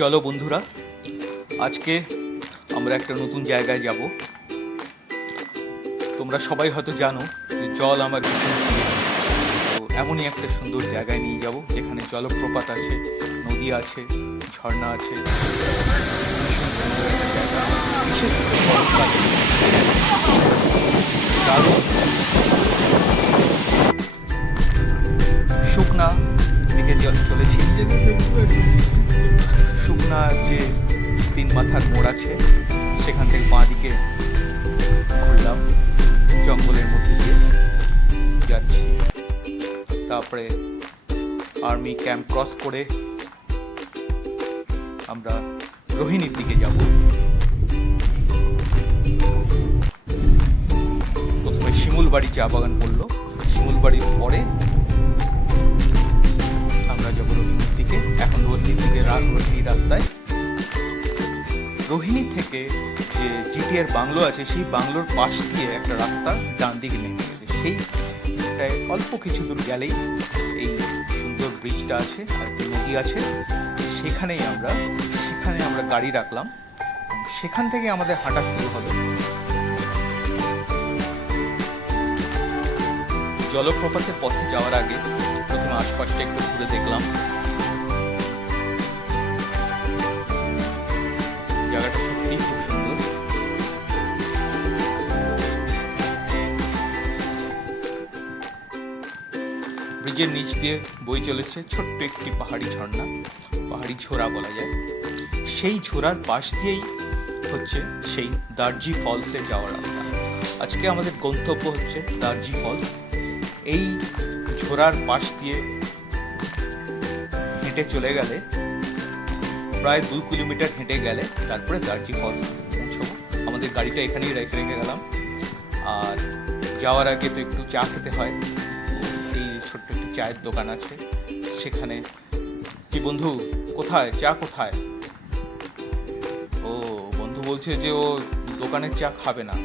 চলো বন্ধুরা, আজকে আমরা একটা নতুন জায়গায় যাব। তোমরা সবাই হয়তো জানো যে জল আমার ভীষণ প্রিয়। তো এমনই একটা সুন্দর জায়গায় নিয়ে যাব যেখানে জলপ্রপাত আছে, নদী আছে, ঝর্ণা আছে। ভীষণ সুন্দর একটা জায়গা, বিশেষ করে গরমকালে দারুণ। শুকনা দিকে চলেছি। শুকনা যে 3 মাথার মোড় আছে সেখান থেকে বাঁ দিকে ঘুরলাম, জঙ্গলের মধ্যে দিয়ে যাচ্ছি। তারপরে আর্মি ক্যাম্প ক্রস করে আমরা রোহিণীর দিকে যাব। প্রথমে শিমুলবাড়ি চা বাগান পড়লো, শিমুলবাড়ির পরে আমরা যাবো রোহিণীর দিকে। এখন রোহিণীর দিকে রোহিণী রাস্তায়, রোহিণী থেকে যে জিটিআর বাংলো আছে সেই বাংলোর পাশ দিয়ে একটা রাস্তা ডান দিকে নেমে গেছে। সেইটায় অল্প কিছু দূর গেলেই এই সুন্দর ব্রিজটা আছে আর একটা নদী আছে। সেখানে আমরা গাড়ি রাখলাম, সেখান থেকে আমাদের হাঁটা শুরু হলো। জলপ্রপাতের পথে যাওয়ার আগে প্রথমে আশপাশটা একটু ঘুরে দেখলাম। জায়গাটা সত্যি খুব সুন্দর। ব্রিজের নিচ দিয়ে বয়ে চলেছে ছোট্ট একটি পাহাড়ি ঝর্ণা, পাহাড়ি ঝোড়া বলা যায়। সেই ঝোড়ার পাশ দিয়েই হচ্ছে সেই দার্জি ফলসে যাওয়ার রাস্তা। আজকে আমাদের গন্তব্য হচ্ছে দার্জি ফলস। এই ঝোড়ার পাশ দিয়ে হেঁটে চলে গেলে প্রায় 2 কিলোমিটার হেঁটে গেলে তারপরে দার্জি ফলস পৌঁছবো। আমাদের গাড়িটা এখানেই রেখে গেলাম। আর যাওয়ার আগে তো একটু চা খেতে হয়। এই ছোট্ট একটি চায়ের দোকান আছে সেখানে। কি বন্ধু, কোথায় চা কোথায়? ও বন্ধু বলছে যে ও দোকানের চা খাবে না,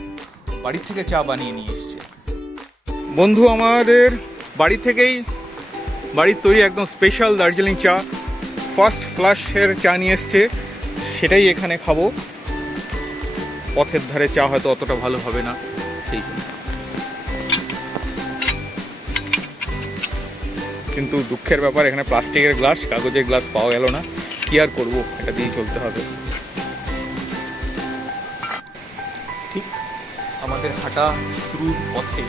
বাড়ির থেকে চা বানিয়ে নিয়ে এসছে। বন্ধু আমাদের বাড়ির তৈরি একদম স্পেশাল দার্জিলিং চা, ফার্স্ট ফ্লাশের চা নিয়ে এসছে, সেটাই এখানে খাবো। পথের ধারে চা হয়তো অতটা ভালো হবে না, সেই জন্য। কিন্তু দুঃখের ব্যাপার, এখানে প্লাস্টিকের গ্লাস, কাগজের গ্লাস পাওয়া গেল না। কি আর করবো, এটা দিয়ে চলতে হবে। ঠিক আমাদের হাঁটা শুরুর পথে,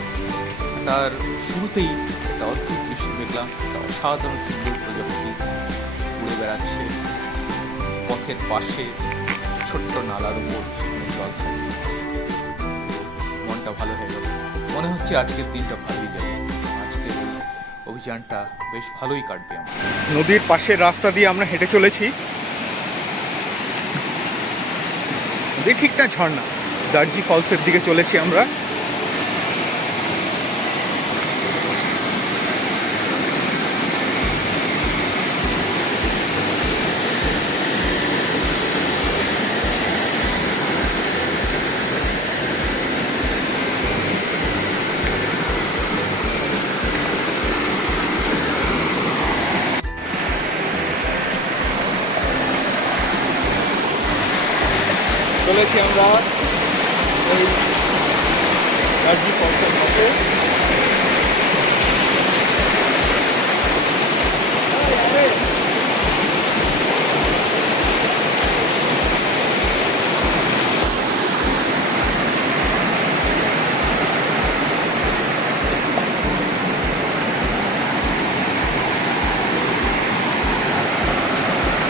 তার শুরুতেই একটা অদ্ভুত দৃশ্য দেখলাম। একটা অসাধারণ সুন্দর প্রজাপতি উড়ে বেড়াচ্ছে পথের পাশে, ছোট্ট নালার উপর সেখানে জল থাকছে। মনটা ভালো হয়ে গেল, মনে হচ্ছে আজকের দিনটা ভালোই যাবে। আজকের অভিযানটা বেশ ভালোই কাটবে। আমার নদীর পাশের রাস্তা দিয়ে আমরা হেঁটে চলেছি। নদী ঠিক না, ঝর্ণা, দার্জি ফলসের দিকে চলেছি আমরা। চলেছি আমরা এই দার্জি ফলসের মতো।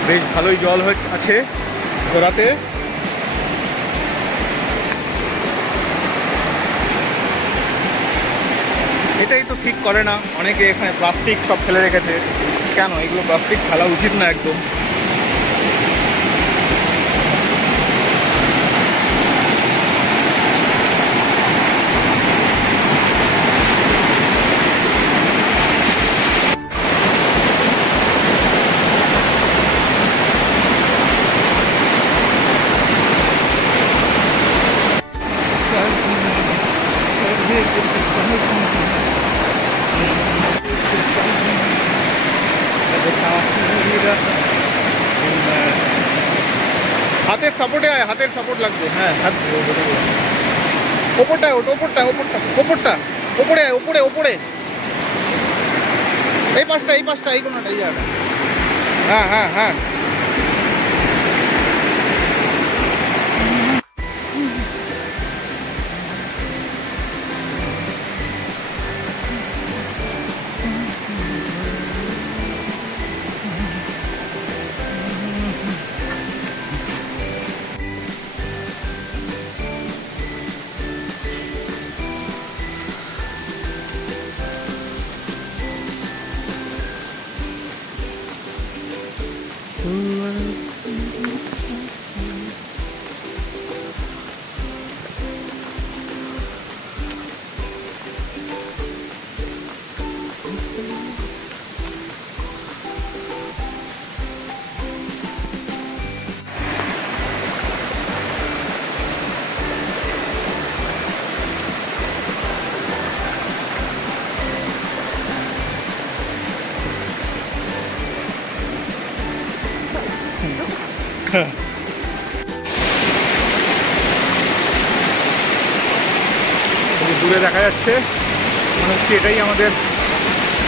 বেশ ভালোই জল আছে ঘোরাতে। এটাই তো ঠিক করে না, অনেকে এখানে প্লাস্টিক সব ফেলে রেখেছে। কেন এগুলো প্লাস্টিক ফেলা উচিত না একদম। সাপোর্টে আয়, হাতের সাপোর্ট লাগবে। হ্যাঁ, হাত ওপরটা ওঠ, ওপরটা ওপরটা ওপরটা ওপরে আয়, ওপরে ওপরে এই পাশটা এই কোনটা এই জায়গাটা। হ্যাঁ হ্যাঁ হ্যাঁ দূরে দেখা যাচ্ছে, মনে হচ্ছে এটাই আমাদের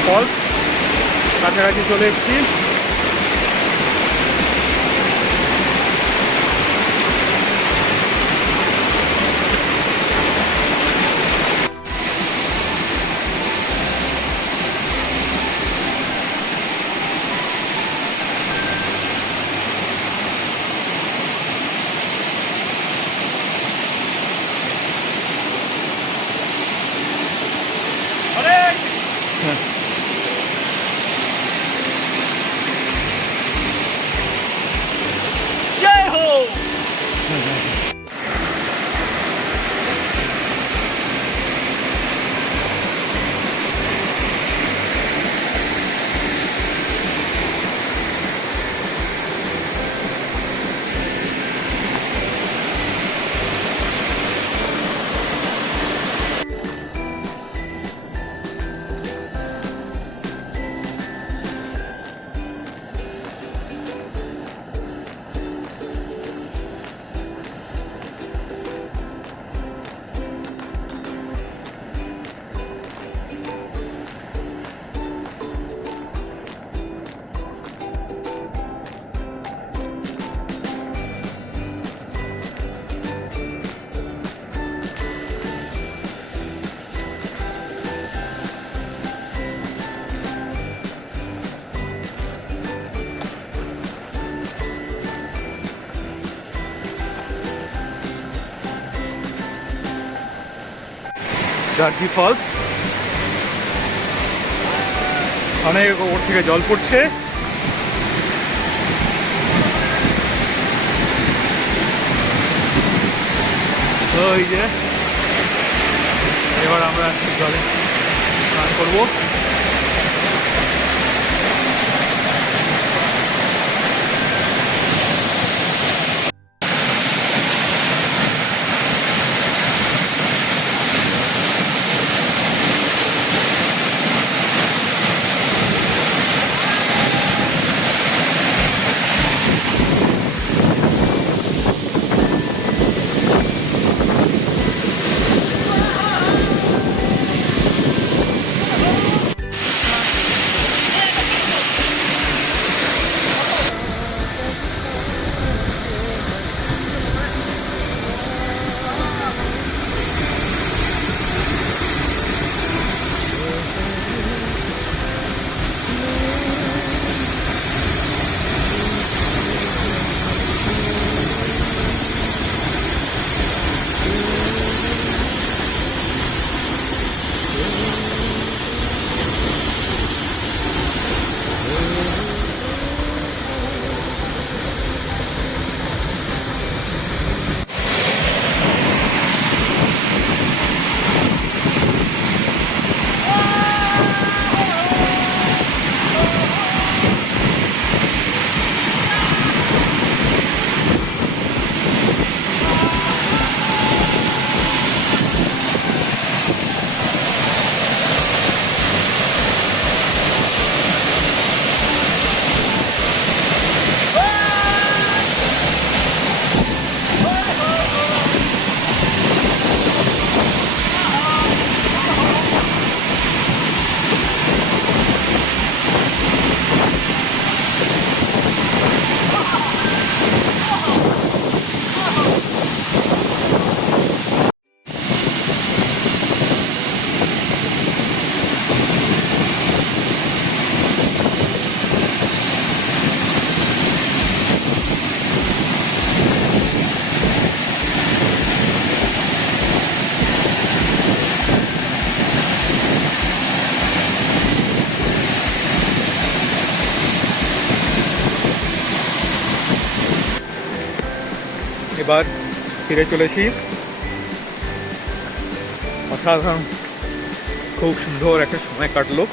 ফলস। কাছাকাছি চলে এসেছি। জার্জি ফলস, অনেক ওপর থেকে জল পড়ছে। ওই যে এবার আমরা জলে স্নান করবো। এবার ফিরে চলেছি। অসাধারণ, খুব সুন্দর একটা সময় কাটলো।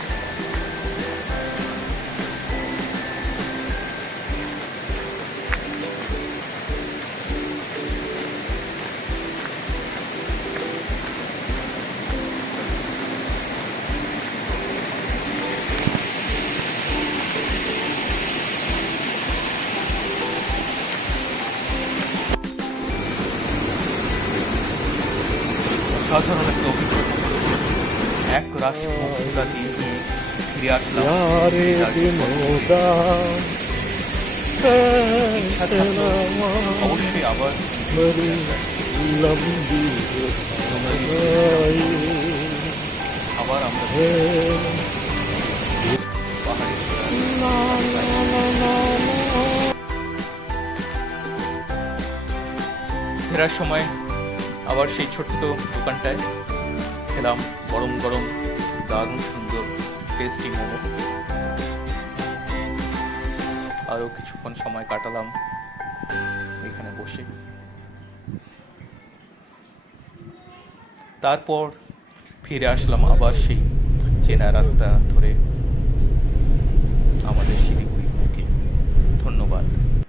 অসাধারণ একটা অভিজ্ঞতা হলো। এক রাশ মুক্তা দিয়ে ফিরে আসলাম। यारे दिनों का ইচ্ছা থাকলো অবশ্যই আবার बड़ी लंबी আবার আমরা পাহাড়ে ফেরার সময় আবার সেই ছোট্ট দোকানটায় খেলাম গরম গরম দারুণ সুন্দর টেস্টি মোমো। আরও কিছুক্ষণ সময় কাটালাম এখানে বসে। তারপর ফিরে আসলাম আবার সেই চেনা রাস্তা ধরে।